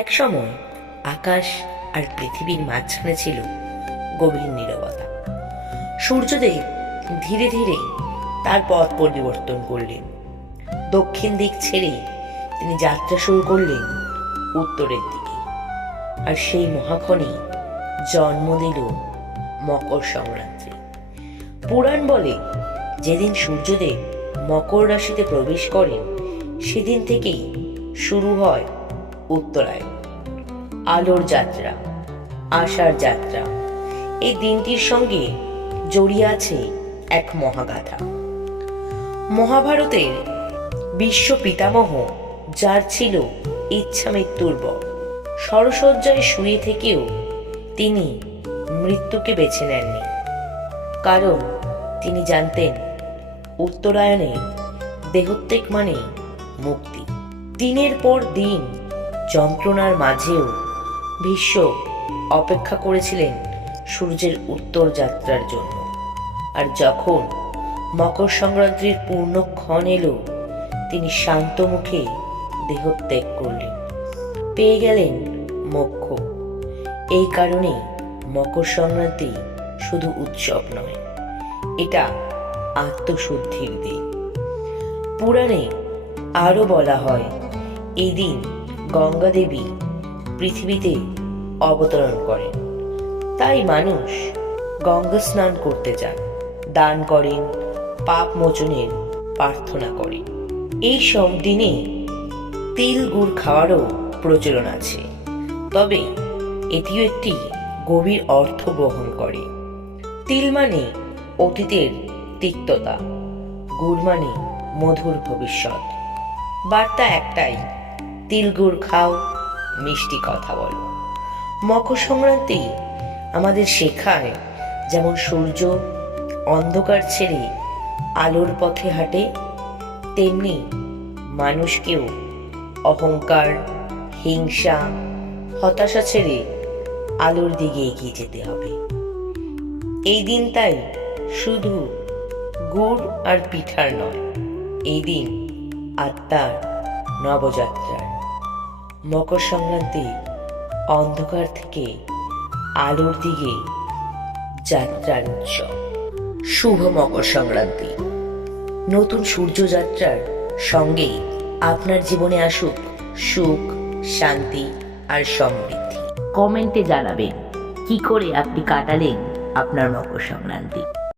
এক সময় আকাশ আর পৃথিবীর মাঝখানে ছিল গভীর নীরবতা। সূর্যদেব ধীরে ধীরে তার পথ পরিবর্তন করলেন। দক্ষিণ দিক ছেড়ে তিনি যাত্রা শুরু করলেন উত্তরের দিকে। আর সেই মহাক্ষণে জন্ম দিল মকর সংক্রান্তি। পুরাণ বলে, যেদিন সূর্যদেব মকর রাশিতে প্রবেশ করেন সেদিন থেকেই শুরু হয় উত্তরায়ণ, আলোর যাত্রা, আশার যাত্রা। এই দিনটির সঙ্গে জড়িয়ে আছে এক মহাগাথা। মহাভারতের বিশ্ব পিতামহ, যার ছিল ইচ্ছা মৃত্যুর বর, শরশয্যায় শুয়ে থেকেও তিনি মৃত্যুকে বেছে নেননি। কারণ তিনি জানতেন উত্তরায়ণে দেহত্যাগ মানে মুক্তি। দিনের পর দিন যন্ত্রণার মাঝেও ভীষ্ম অপেক্ষা করেছিলেন সূর্যের উত্তর যাত্রার জন্য। আর যখন মকর সংক্রান্তির পূর্ণক্ষণ এলো, তিনি শান্ত মুখে দেহত্যাগ করলেন, পেয়ে গেলেন মোক্ষ। এই কারণে মকর সংক্রান্তি শুধু উৎসব নয়, এটা আত্মশুদ্ধির দিন। পুরাণে আরো বলা হয়, এই দিন গঙ্গা দেবী পৃথিবীতে অবতরণ করেন। তাই মানুষ গঙ্গা স্নান করতে যান, দান করেন, পাপ মোচনের প্রার্থনা করেন। এই সব দিনে তিল গুড় খাওয়ারও প্রচলন আছে, তবে এটিও একটি গভীর অর্থ বহন করে। তিল মানে অতীতের তিক্ততা, গুড় মানে মধুর ভবিষ্যৎ। বার্তা একটাই, তিল গুড় খাও, মিষ্টি কথা বলো। মকর সংক্রান্তি আমাদের শেখায়, যেমন সূর্য অন্ধকার ছেড়ে আলোর পথে হাঁটে, তেমনি মানুষকেও অহংকার, হিংসা, হতাশা ছেড়ে আলোর দিকে এগিয়ে যেতে হবে। এই দিন তাই শুধু গুড় আর পিঠার নয়, এই দিন আত্মার নবযাত্রার। মকর সংক্রান্তি অন্ধকার থেকে আলোর দিকে যাত্রার উৎসব। শুভ মকর সংক্রান্তি। নতুন সূর্যযাত্রার সঙ্গে আপনার জীবনে আসুক সুখ, শান্তি আর সমৃদ্ধি। কমেন্টে জানাবেন কি করে আপনি কাটালেন আপনার মকর সংক্রান্তি।